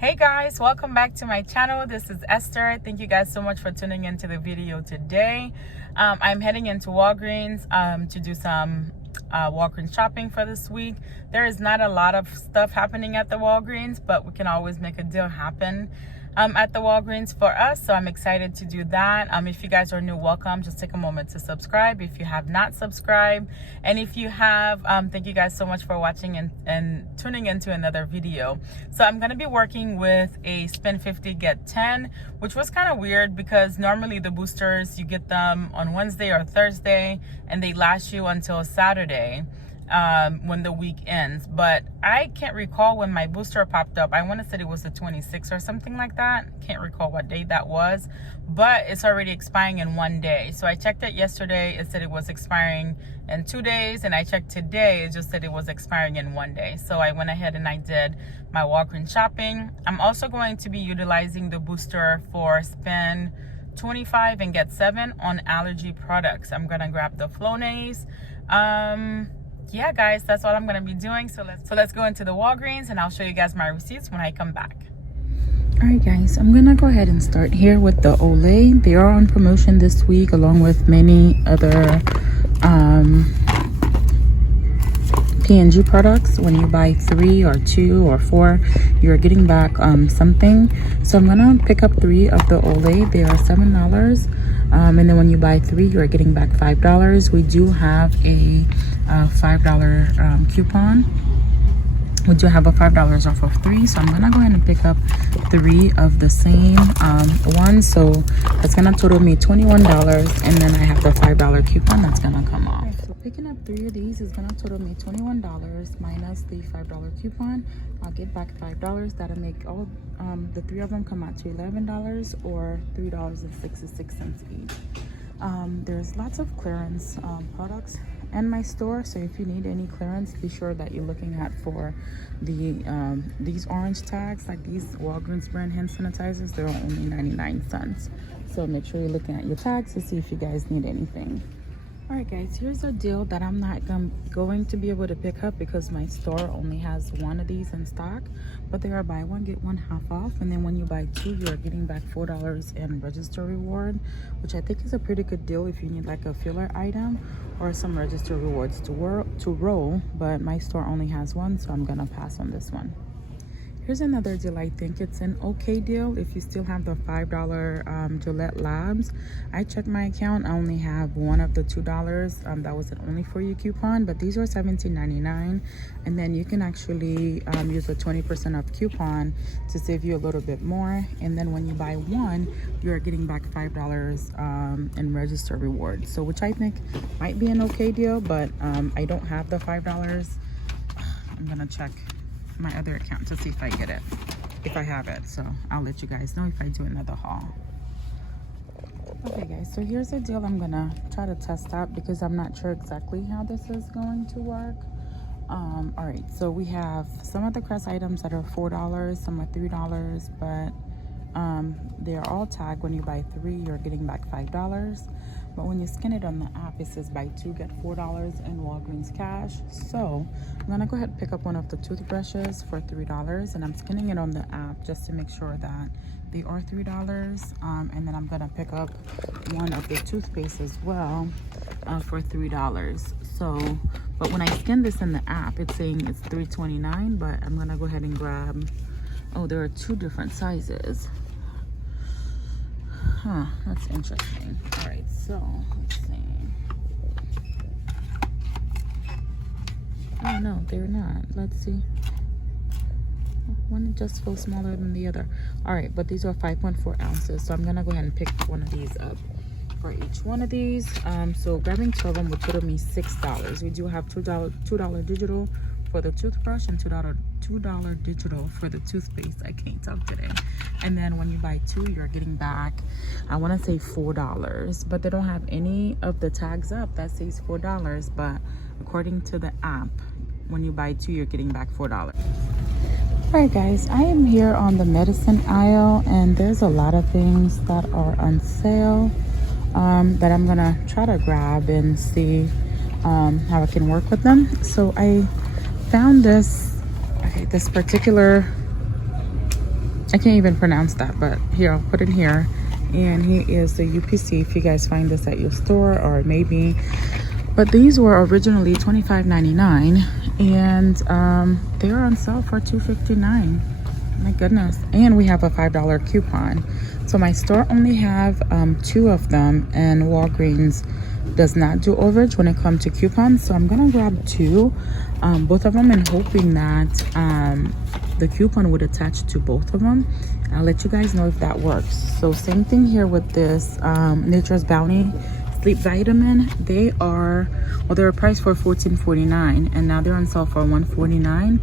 Hey guys, welcome back to my channel. This is Esther. Thank you guys so much for tuning into the video today. I'm heading into Walgreens to do some Walgreens shopping for this week. There is not a lot of stuff happening at the Walgreens, but we can always make a deal happen at the Walgreens for us. So I'm excited to do that. If you guys are new, welcome. Just take a moment to subscribe if you have not subscribed. And if you have, thank you guys so much for watching and tuning into another video. So I'm going to be working with a spend 50 get 10, which was kind of weird because normally the boosters, you get them on Wednesday or Thursday and they last you until Saturday when the week ends. But I can't recall when my booster popped up. I want to say it was the 26th or something like that. Can't recall what date that was, but it's already expiring in 1 day. So I checked it yesterday. It said it was expiring in 2 days, and I checked today. It just said it was expiring in 1 day. So I went ahead and I did my Walgreens shopping. I'm also going to be utilizing the booster for spend 25 and get 7 on allergy products. I'm gonna grab the Flonase. Yeah guys, that's all I'm gonna be doing. So let's go into the Walgreens and I'll show you guys my receipts when I come back. All right guys, I'm gonna go ahead and start here with the Olay. They are on promotion this week along with many other P&G products. When you buy 3 or 2 or 4, you're getting back something. So I'm gonna pick up 3 of the Olay. They are $7. And then when you buy 3, you're getting back $5. We do have a $5 coupon. We do have a $5 off of 3, so I'm gonna go ahead and pick up 3 of the same one. So that's gonna total me $21, and then I have the $5 coupon that's gonna come off. Okay, so picking up 3 of these is gonna total me $21 minus the $5 coupon. I'll get back $5. That'll make all the 3 of them come out to $11 or $3.66 each. There's lots of clearance products in my store, so if you need any clearance, be sure that you're looking at for the these orange tags, like these Walgreens brand hand sanitizers. They're only 99 cents, so make sure you're looking at your tags to see if you guys need anything. All right guys, here's a deal that I'm not going to be able to pick up because my store only has 1 of these in stock, but they are buy 1 get 1 half off, and then when you buy 2, you're getting back $4 in register reward, which I think is a pretty good deal if you need like a filler item or some register rewards to roll. But my store only has 1, so I'm gonna pass on this one. Here's another deal. I think it's an okay deal if you still have the $5 Gillette Labs. I checked my account. I only have 1 of the $2. That was an only for you coupon, but these are $17.99, and then you can actually use a 20% off coupon to save you a little bit more. And then when you buy 1, you're getting back $5 in register rewards. So which I think might be an okay deal, but I don't have the $5. I'm gonna check my other account to see if I get it, if I have it. So I'll let you guys know if I do another haul. Okay guys, so here's a deal I'm gonna try to test out because I'm not sure exactly how this is going to work. All right, so we have some of the Crest items that are $4, some are $3, but they're all tagged. When you buy 3, you're getting back $5. But when you scan it on the app, it says buy 2 get $4 in Walgreens cash. So I'm gonna go ahead and pick up 1 of the toothbrushes for $3, and I'm scanning it on the app just to make sure that they are $3. And then I'm gonna pick up 1 of the toothpaste as well for $3. So, but when I scan this in the app, it's saying it's $3.29, but I'm gonna go ahead and grab, oh, there are 2 different sizes. Huh, that's interesting. All right, so let's see. Oh no, they're not. Let's see. One just feels smaller than the other. All right, but these are 5.4 ounces, so I'm gonna go ahead and pick 1 of these up for each one of these. So grabbing 2 of them would total me $6. We do have $2 digital for the toothbrush and $2 digital for the toothpaste. I can't talk today. And then when you buy 2, you're getting back, I want to say $4, but they don't have any of the tags up that says $4. But according to the app, when you buy 2, you're getting back $4. All right guys, I am here on the medicine aisle, and there's a lot of things that are on sale that I'm gonna try to grab and see how I can work with them. So I found this, okay, this particular I can't even pronounce that, but here, I'll put it here. And he is the UPC if you guys find this at your store, or maybe. But these were originally $25.99, and they are on sale for $2.59. My goodness. And we have a $5 coupon. So my store only have 2 of them, and Walgreens does not do overage when it comes to coupons. So I'm gonna grab 2, both of them, and hoping that the coupon would attach to both of them. I'll let you guys know if that works. So same thing here with this Nature's Bounty Sleep Vitamin. They are, well, they were priced for $14.49, and now they're on sale for $1.49.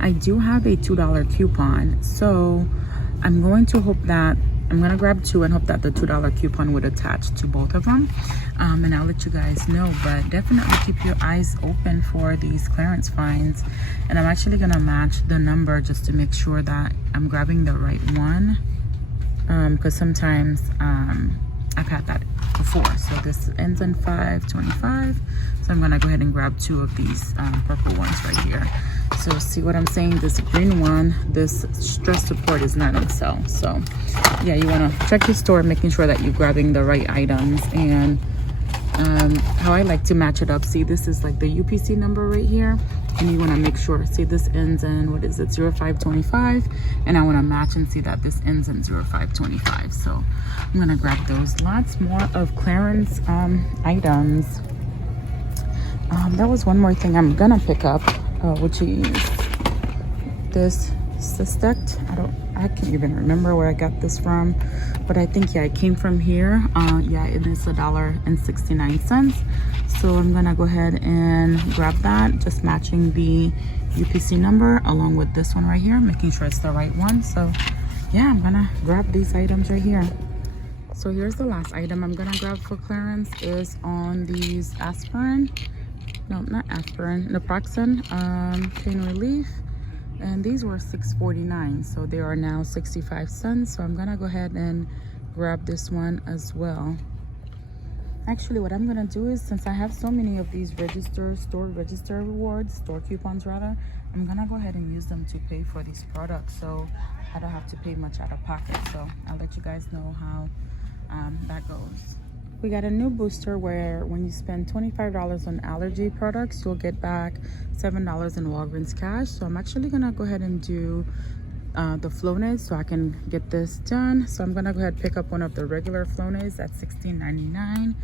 I do have a $2 coupon, so I'm going to hope that I'm gonna grab 2 and hope that the $2 coupon would attach to both of them, and I'll let you guys know. But definitely keep your eyes open for these clearance finds, and I'm actually gonna match the number just to make sure that I'm grabbing the right one, because sometimes I've had that before. So this ends in 525, so I'm gonna go ahead and grab 2 of these purple ones right here. So see what I'm saying? This green one, this stress support is not on sale. So yeah, you want to check your store, making sure that you're grabbing the right items. And how I like to match it up, see, this is like the UPC number right here, and you want to make sure, see, this ends in, what is it, 0525, and I want to match and see that this ends in 0525. So I'm gonna grab those. Lots more of clearance items. There was one more thing I'm gonna pick up, which is this Cystect. I can't even remember where I got this from, but I think, yeah, it came from here. Yeah, it is $1.69. So I'm gonna go ahead and grab that, just matching the UPC number along with this one right here, making sure it's the right one. So yeah, I'm gonna grab these items right here. So here's the last item I'm gonna grab for clearance, is on these aspirin. No, not aspirin, naproxen, pain relief. And these were $6.49, so they are now 65 cents. So I'm gonna go ahead and grab this one as well. Actually, what I'm gonna do is, since I have so many of these store register rewards, store coupons rather, I'm gonna go ahead and use them to pay for these products, so I don't have to pay much out of pocket. So I'll let you guys know how that goes. We got a new booster where when you spend $25 on allergy products, you'll get back $7 in Walgreens cash. So I'm actually gonna go ahead and do the Flonase so I can get this done. So I'm gonna go ahead and pick up one of the regular Flonase at $16.99,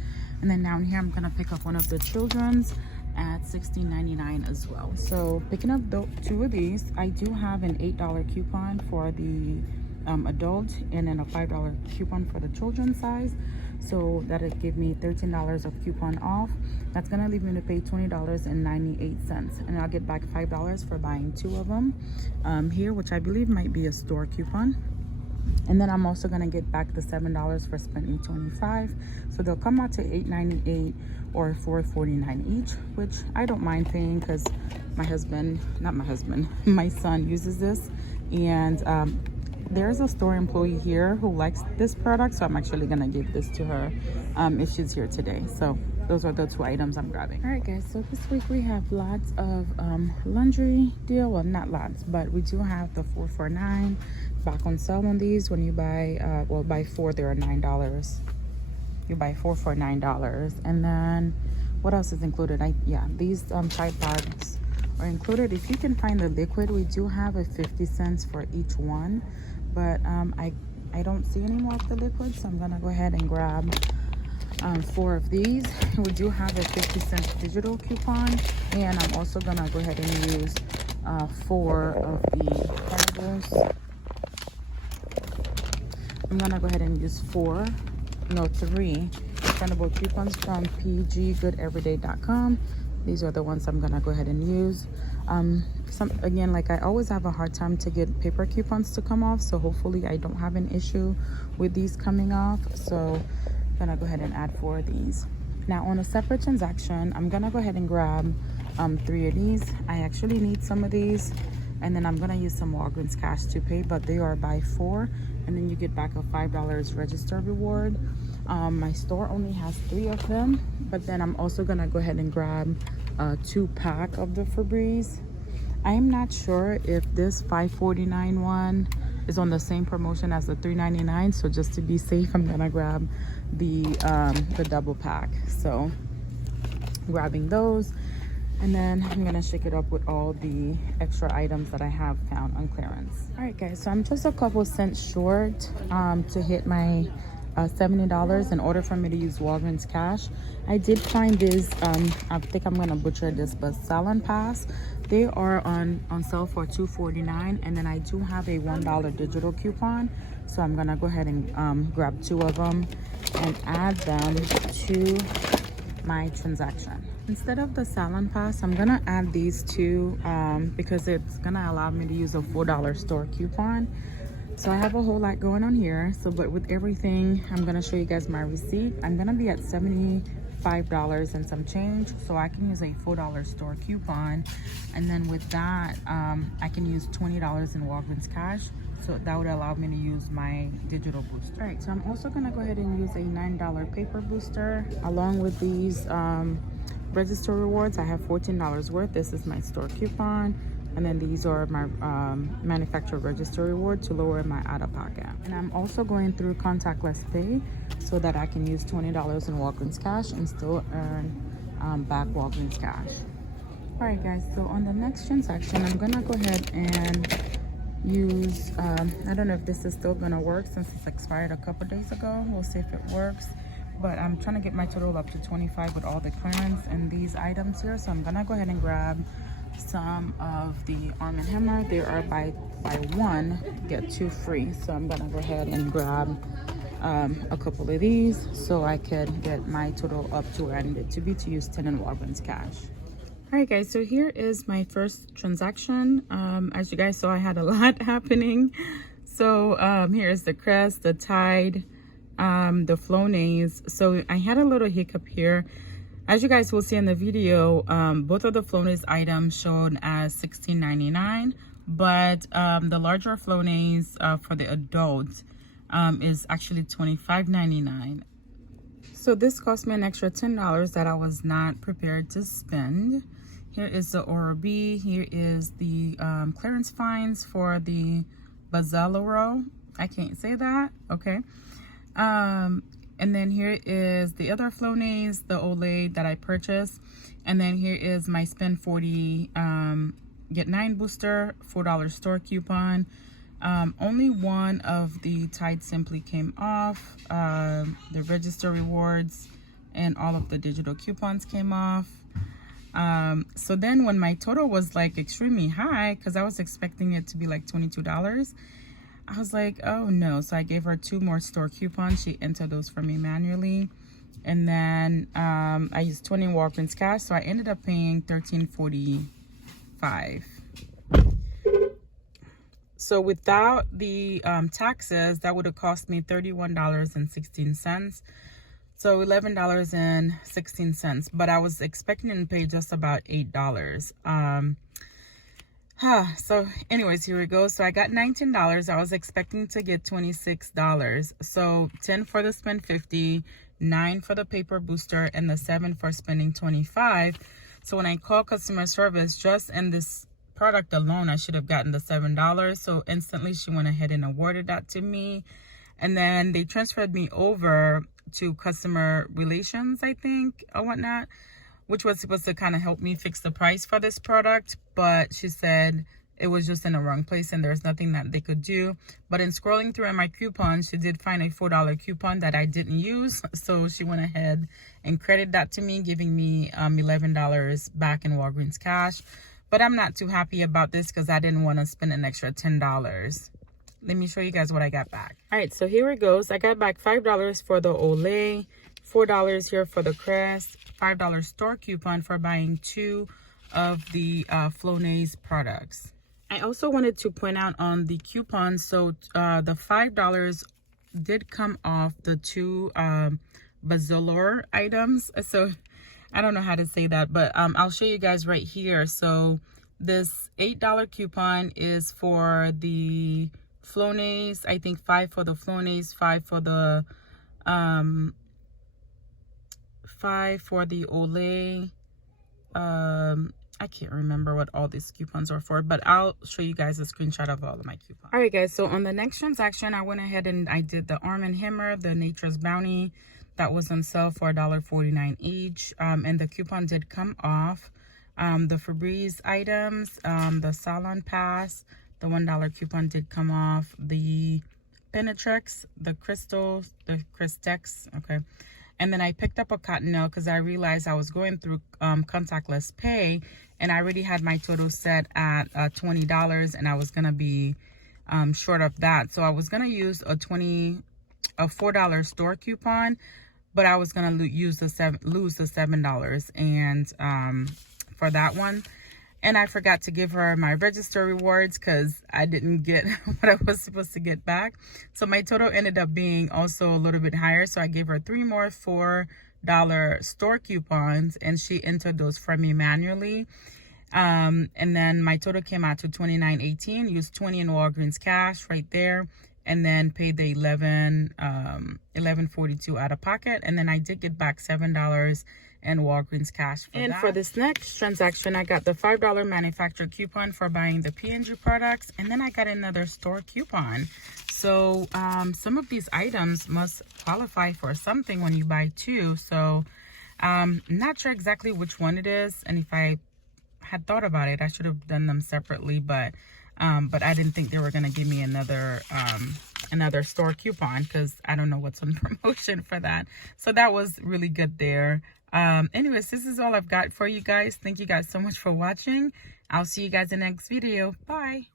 and then down here I'm gonna pick up one of the children's at $16.99 as well. So picking up 2 of these, I do have an $8 coupon for the adult, and then a $5 coupon for the children's size. So that'll give me $13 of coupon off. That's gonna leave me to pay $20.98, and I'll get back $5 for buying 2 of them here, which I believe might be a store coupon. And then I'm also gonna get back the $7 for spending $25. So they'll come out to $8.98 or $4.49 each, which I don't mind paying, because my son uses this, and there's a store employee here who likes this product, so I'm actually gonna give this to her if she's here today. So those are the 2 items I'm grabbing. All right, guys, so this week we have lots of laundry deal. Well, not lots, but we do have the 4 for $9 back on sale on these. When you buy buy 4, they're $9. You buy 4 for $9. And then what else is included? These Tide Pods are included. If you can find the liquid, we do have a 50 cents for each one, but I don't see any more of the liquid, so I'm gonna go ahead and grab 4 of these. We do have a 50 cent digital coupon, and I'm also gonna go ahead and use 4 of the candles. I'm gonna go ahead and use 3 refundable coupons from pggoodeveryday.com. These are the ones I'm gonna go ahead and use. Again, like, I always have a hard time to get paper coupons to come off, so hopefully I don't have an issue with these coming off. So I'm gonna go ahead and add 4 of these. Now, on a separate transaction, I'm gonna go ahead and grab 3 of these. I actually need some of these, and then I'm gonna use some Walgreens cash to pay, but they are buy 4, and then you get back a $5 register reward. My store only has 3 of them, but then I'm also gonna go ahead and grab 2 pack of the Febreze. I am not sure if this $5.49 one is on the same promotion as the $3.99. So just to be safe, I'm gonna grab the double pack. So grabbing those, and then I'm gonna shake it up with all the extra items that I have found on clearance. All right, guys, so I'm just a couple cents short to hit my $70 in order for me to use Walgreens cash. I did find this, I think I'm gonna butcher this, but Salon Pass. They are on sale for $2.49, and then I do have a $1 digital coupon. So I'm gonna go ahead and grab 2 of them and add them to my transaction. Instead of the Salon Pass, I'm gonna add these 2 because it's gonna allow me to use a $4 store coupon. So I have a whole lot going on here. So, but with everything, I'm gonna show you guys my receipt. I'm gonna be at $75 and some change. So I can use a $4 store coupon. And then with that, I can use $20 in Walgreens cash. So that would allow me to use my digital booster. All right, so I'm also gonna go ahead and use a $9 paper booster along with these register rewards. I have $14 worth. This is my store coupon. And then these are my manufacturer register reward to lower my out-of-pocket. And I'm also going through contactless pay so that I can use $20 in Walgreens cash and still earn back Walgreens cash. All right, guys, so on the next transaction, I'm gonna go ahead and use, I don't know if this is still gonna work since it's expired a couple days ago. We'll see if it works. But I'm trying to get my total up to 25 with all the clearance and these items here. So I'm gonna go ahead and grab some of the Arm & Hammer. They are buy 1 get 2 free. So I'm gonna go ahead and grab a couple of these so I could get my total up to where I need it to be to use 10 in Walgreens cash. All right, guys, so here is my first transaction. As you guys saw, I had a lot happening. So here's the Crest, the Tide, the Flonase. So I had a little hiccup here. As you guys will see in the video, both of the Flonase items showed as $16.99, but the larger Flonase for the adults is actually $25.99. So this cost me an extra $10 that I was not prepared to spend. Here is the Oral-B. Here is the clearance fines for the Bazeloro. I can't say that. Okay. And then here is the other Flonase, the Olay that I purchased. And then here is my Spend 40 Get 9 booster, $4 store coupon. Only one of the Tide Simply came off. The register rewards and all of the digital coupons came off. So then when my total was like extremely high, because I was expecting it to be like $22, I was like, oh no. So I gave her 2 more store coupons. She entered those for me manually. And then I used 20 Walgreens cash. So I ended up paying $13.45. So without the taxes, that would have cost me $31.16. So $11.16. But I was expecting to pay just about $8. So anyways, here we go. So I got $19. I was expecting to get $26. So 10 for the Spend 50, 9 for the paper booster, and the 7 for spending 25. So when I call customer service, just in this product alone, I should have gotten the $7. So instantly she went ahead and awarded that to me. And then they transferred me over to customer relations, I think, or whatnot, which was supposed to kind of help me fix the price for this product. But she said it was just in the wrong place and there's nothing that they could do. But in scrolling through my coupons, she did find a $4 coupon that I didn't use. So she went ahead and credited that to me, giving me $11 back in Walgreens cash. But I'm not too happy about this because I didn't want to spend an extra $10. Let me show you guys what I got back. All right, so here it goes. I got back $5 for the Olay, $4 here for the Crest, $5 store coupon for buying 2 of the Flonase products. I also wanted to point out on the coupons, so the $5 did come off the 2 Bazelor items. So I don't know how to say that, but I'll show you guys right here. So this $8 coupon is for the Flonase. I think 5 for the Flonase, 5 for the 5 for the Olay, I can't remember what all these coupons are for, but I'll show you guys a screenshot of all of my coupons. All right, guys, so on the next transaction, I went ahead and I did the Arm & Hammer, the Nature's Bounty. That was on sale for $1.49 each, and the coupon did come off. The Febreze items, the Salon Pass, the $1 coupon did come off. The Penetrex, the Crystals, the Cristex, okay. And then I picked up a Cottonelle because I realized I was going through contactless pay, and I already had my total set at $20, and I was gonna be short of that. So I was gonna use a $4 store coupon, but I was gonna lose the $7 and for that one. And I forgot to give her my register rewards because I didn't get what I was supposed to get back. So my total ended up being also a little bit higher. So I gave her 3 more $4 store coupons, and she entered those for me manually. And then my total came out to $29.18. Used 20 in Walgreens cash right there, and then paid the $11.42 out of pocket. And then I did get back $7 and Walgreens cash for that. For this next transaction, I got the $5 manufacturer coupon for buying the P&G products, and then I got another store coupon. So some of these items must qualify for something when you buy 2. So I'm not sure exactly which one it is, and if I had thought about it, I should have done them separately, but I didn't think they were going to give me another store coupon because I don't know what's on promotion for that. So that was really good there. Anyways, this is all I've got for you guys. Thank you guys so much for watching. I'll see you guys in the next video. Bye.